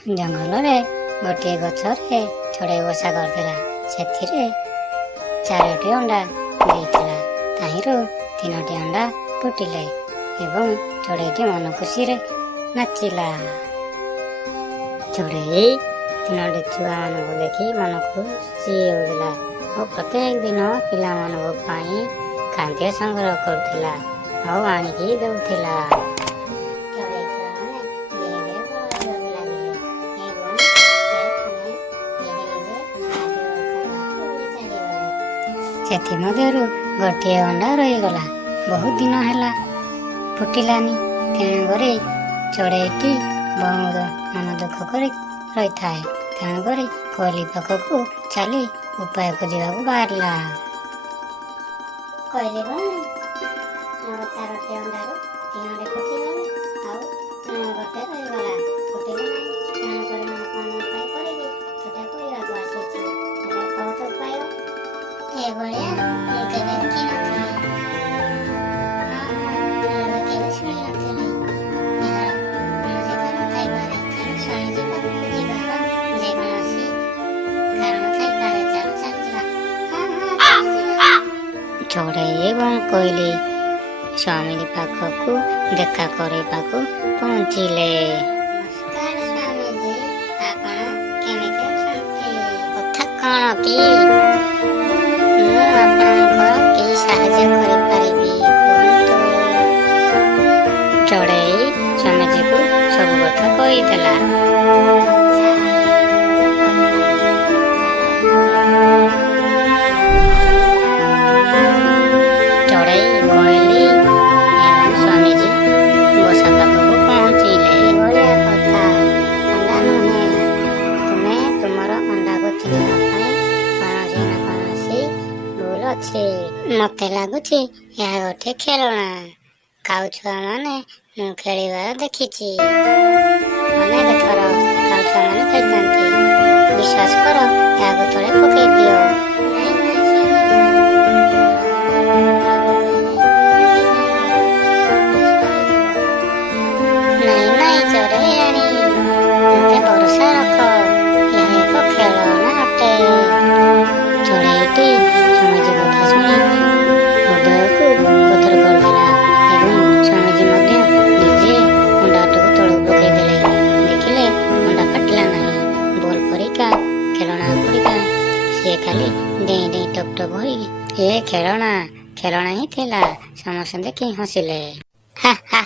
ଜଙ୍ଗଲରେ ଗୋଟିଏ ଗଛରେ ଚଢ଼େଇ ବସା କରିଥିଲା। ସେଥିରେ 4ଟି ଅଣ୍ଡା ଦେଇଥିଲା। ତାହିଁରୁ 3ଟି ଅଣ୍ଡା ଫୁଟିଲେ ଏବଂ ଚଢ଼େଇଟି ମନ ଖୁସିରେ ନାଚିଲା। ଚଢ଼େଇ 3ଟି ଛୁଆମାନଙ୍କୁ ଦେଖି ମନ ଖୁସି ହେଉଥିଲା ଓ ପ୍ରତ୍ୟେକ ଦିନ ପିଲାମାନଙ୍କ ପାଇଁ ଖାଦ୍ୟ ସଂଗ୍ରହ କରୁଥିଲା ଆଉ ଆଣିକି ଦେଉଥିଲା। ସେଥିମଧ୍ୟରୁ ଗୋଟିଏ ଅଣ୍ଡା ରହିଗଲା। ବହୁତ ଦିନ ହେଲା ଫୁଟିଲାନି। ତେଣୁକରି ଚଢ଼େଇଟି ବହୁତ ମନ ଦୁଃଖ କରି ରହିଥାଏ। ତେଣୁକରି କୋଇଲି ପାଖକୁ ଚାଲି ଉପାୟ ଖୋଜିବାକୁ ବାହାରିଲା। କୋଇଲି ଭଉଣୀ, ମୋର 4ଟି ଅଣ୍ଡାରୁ 3ଟି ଫୁଟିଗଲା ଆଉ ଗୋଟେ ରହିଗଲା, ଫୁଟିଲା ନାହିଁ। ତେଣୁକରି ମୁଁ କ'ଣ ଉପାୟ କରିବି ତୋତେ କହିବାକୁ ଆସିଛି। ହେଲେ କହ ତ ଉପାୟ। ଏଭଳିଆ ମୁଁ କେବେ ଦେଖିନଥିଲି। ମୁଁ କେବେ ଶୁଣିନଥିଲି। ଏହାର କୌଣସି କାରଣ ଥାଇପାରେ। ତେଣୁ ସ୍ୱାମୀଜୀ ପାଖକୁ ଯିବାର ଯେକୌଣସି କାରଣ ଥାଇପାରେ। ଚାଲ ଚାଲିଯିବା। ଚଢ଼େଇ ଏବଂ କୋଇଲି ସ୍ୱାମୀଜୀ ପାଖକୁ ଦେଖା କରିବାକୁ ପହଞ୍ଚିଲେ। ନମସ୍କାର ସ୍ୱାମୀଜୀ, ଆପଣ କେମିତି ଅଛନ୍ତି? କଥା କ'ଣ କି? ମୁଁ ଆପଣଙ୍କର କି ସାହାଯ୍ୟ କରିପାରିବି କୁହନ୍ତୁ? ଚଢ଼େଇ ସ୍ୱାମୀଜୀକୁ ସବୁ କଥା କହିଦେଲା। ଚଢ଼େଇ, କୋଇଲି ଏବଂ ସ୍ୱାମୀଜୀ ବସା ପାଖକୁ ପହଞ୍ଚିଲେ। ବଢ଼ିଆ କଥା, ଅଣ୍ଡା ନୁହେଁ। ତୁମେ ତୁମର ଅଣ୍ଡାକୁ ଚିହ୍ନିବା ପାଇଁ କୌଣସି ନା କୌଣସି ଭୁଲ ଅଛି। ମତେ ଲାଗୁଛି ଏହା ଗୋଟେ ଖେଳଣା। କାଉ ଛୁଆମାନେ ମୁଁ ଖେଳିବାର ଦେଖିଛି। ଅନେକ ଥର କାଉ ଛୁଆମାନେ ଖେଳିଥାନ୍ତି। ବିଶ୍ୱାସ କର, ଏହାକୁ ତଳେ ପକେଇ ଦିଅ। ନାଇଁ ଚଢ଼େଇରାଣୀ, ମତେ ଭରସା ରଖ। ଏହା ଏକ ଖେଳଣା ଅଟେ। ଚଢ଼େଇଟି ସ୍ୱାମୀଜୀ କଥା ଶୁଣି ହୃଦୟକୁ ପଥର କରିଦେଲା ଏବଂ ସ୍ୱାମୀଜୀ ମଧ୍ୟ ନିଜେ ଅଣ୍ଡାଟିକୁ ତଳକୁ ପକାଇଦେଲେ। ଦେଖିଲେ ଅଣ୍ଡା ଫାଟିଲା ନାହିଁ। ବଲ୍ ପରିକା ଖେଳଣା ଗୁଡ଼ିକା ସିଏ ଖାଲି ଡେଇଁ ଡେଇଁ ଟପ୍ ଟପ୍ ହୋଇ ଏ ଖେଳଣା ହିଁ ଥିଲା। ସମସ୍ତେ ଦେଖି ହସିଲେ। ହା ହା